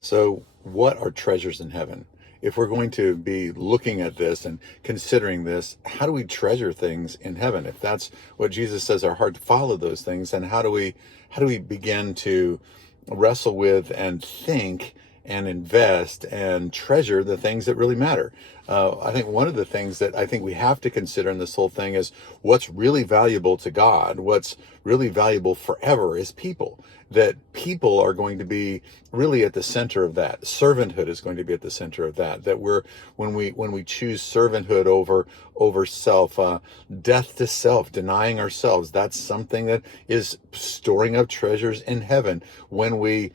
So, what are treasures in heaven? If we're going to be looking at this and considering this, how do we treasure things in heaven? If that's what Jesus says are hard to follow those things, then how do we begin to wrestle with and think and invest and treasure the things that really matter? I think one of the things that I think we have to consider in this whole thing is what's really valuable to God, what's really valuable forever is people. That people are going to be really at the center of that. Servanthood is going to be at the center of that. That we're when we choose servanthood over self, death to self, denying ourselves. That's something that is storing up treasures in heaven. When we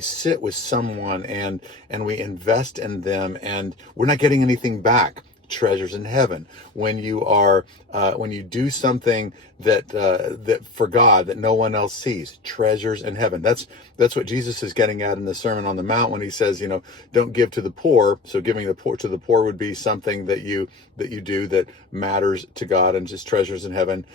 sit with someone and we invest in them, and we're not getting anything back, treasures in heaven. When you do something that for God that no one else sees, treasures in heaven. That's what Jesus is getting at in the Sermon on the Mount when he says, don't give to the poor. So giving to the poor would be something that you do that matters to God, and just treasures in heaven.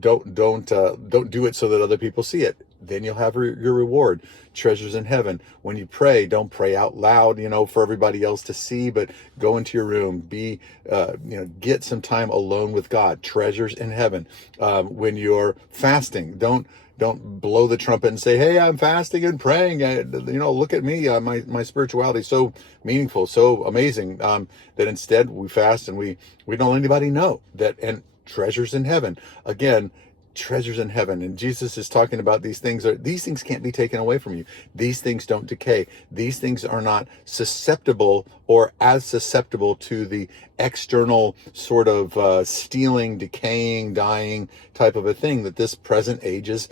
Don't do it so that other people see it. Then you'll have your reward. Treasures in heaven. When you pray, don't pray out loud, for everybody else to see, but go into your room, get some time alone with God. Treasures in heaven. When you're fasting, don't blow the trumpet and say, "Hey, I'm fasting and praying. Look at me. My spirituality is so meaningful, so amazing." That instead we fast and we don't let anybody know that. And treasures in heaven. Again, treasures in heaven. And Jesus is talking about these things can't be taken away from you. These things don't decay. These things are not susceptible or as susceptible to the external sort of stealing, decaying, dying type of a thing that this present age is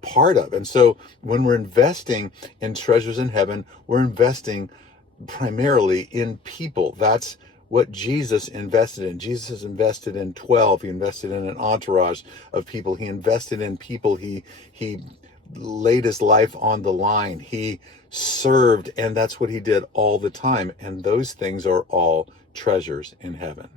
part of. And so when we're investing in treasures in heaven, we're investing primarily in people. That's what Jesus invested in. Jesus invested in 12. He invested in an entourage of people. He invested in people. He laid his life on the line. He served, and that's what he did all the time. And those things are all treasures in heaven.